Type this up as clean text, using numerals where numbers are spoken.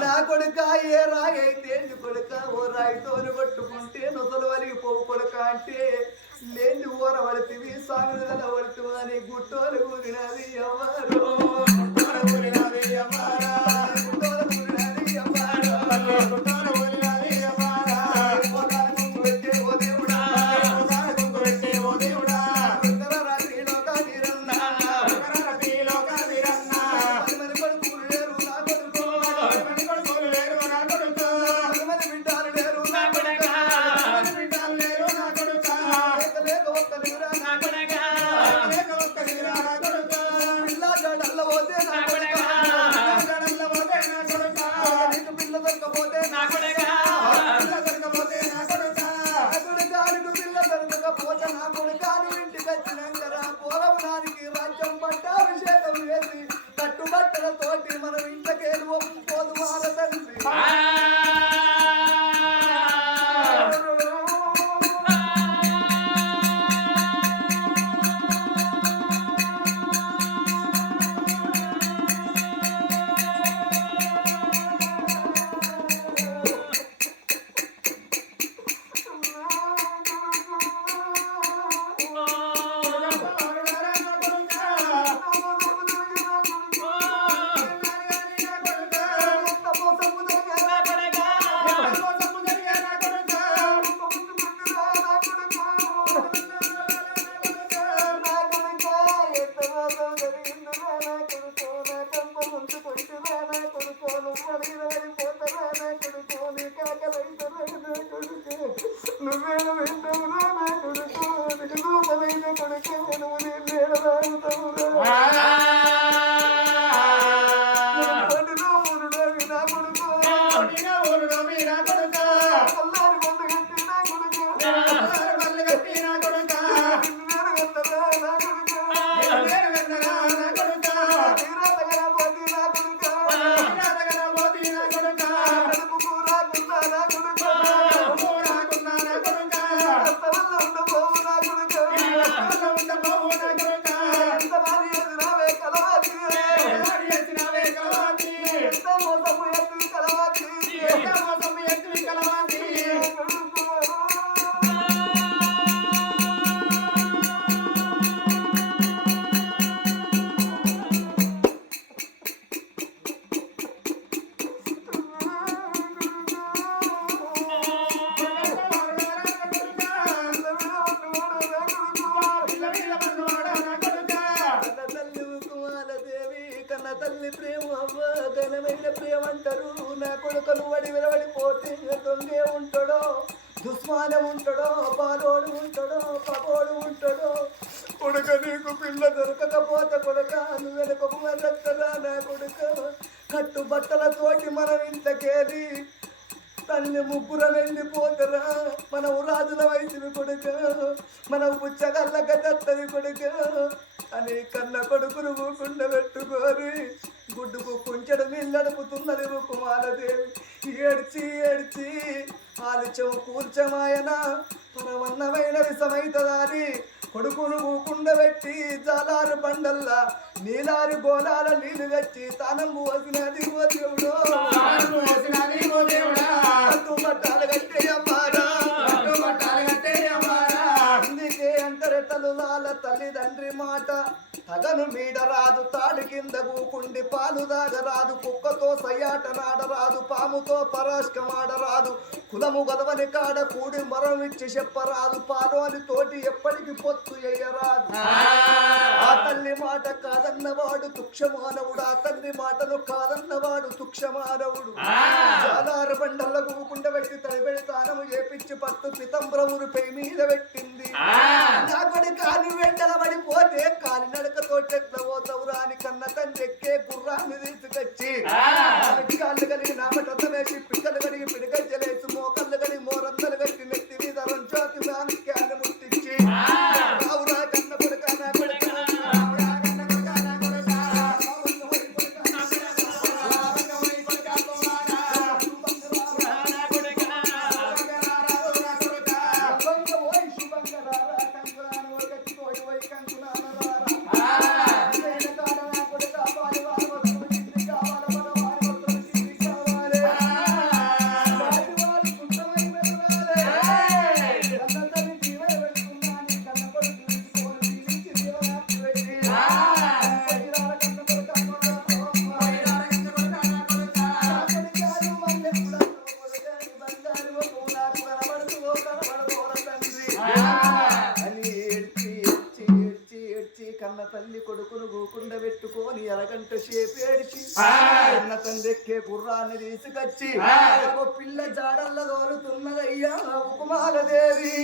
నా కొడుక ఏ రాగైతే కొడుక ఓ రాయితోని కొట్టుకుంటే నొసలు వలిగి పోవు కొడుక అంటే లేని ఊర పడితివి సాగుల పడుతు అని గుట్టోలు కూరినది ఎవరు దుస్మానం ఉంటాడో పాలోడు ఉంటాడో పగోడు ఉంటాడో కొడుక నీకు పిల్ల దొరకకపోతే కొడుక నువ్వు వెనుకకు వెళ్ళరా నా కొడుక కట్టు బట్టలతోటి మనం ఇంతకేది తల్లి ముగ్గుర వెళ్ళిపోతరా మనం రాజుల వయసుని కొడుక మనం పుచ్చగల్ల గద్దరి కొడుక అని కన్న కొడుకును ఊకుండా పెట్టుకోరి గుడ్డుకు కుంచెడు నీళ్ళడుపుతున్నది రుకుమాలదేవి ఏడ్చి ఏడ్చి ఆలస్యం కూర్చమాయన పరవన్నమైన విషమైతదాని కొడుకును ఊకుండబెట్టి జాలారు బండల్లా నీలారి బోలాల నీళ్లు తెచ్చి తానం పోసినది ఓ దేవుడు పట్టాలు కట్టేయమ్మారా అందుకే అంతరే తల్లులాల తల్లిదండ్రి మాట తగను మీడరాదు తాడి కింద కూకుండి పాలు దాగరాదు కుక్కతో సయ్యాట నాడరాదు పాముతో పరాష్కమాడరాదు కులము గదవని కాడ కూడి మరం ఇచ్చి చెప్పరాదు పాలోని తోటి ఎప్పటికి పొత్తు ఎయ్యరాదు ఆ తల్లి మాట కాదన్నవాడు తుక్షమానవుడు ఆ తల్లి మాటను కాదన్నవాడు తుక్షమానవుడు జాలారు బండల్ల కూకుండ పెట్టి తడిబెడి తానము చేపించి పట్టు పితంబ్రవురు పై మీద పెట్టింది నా కొడి కాని వెంటల పడిపోతే కాలి నడకతోటి ఎట్లా పోతావురా అని కన్న తండ్రి ఎక్కే గుర్రాన్ని తీసుకొచ్చి కాళ్ళు కలిగి నామ ఎరగంట చేపేడిచి అన్న తండ్రెక్కే గుర్రాన్ని తీసుకొచ్చి ఒక పిల్ల జాడల్ల దోలుతున్నదయ్యా ఉకుమాలదేవి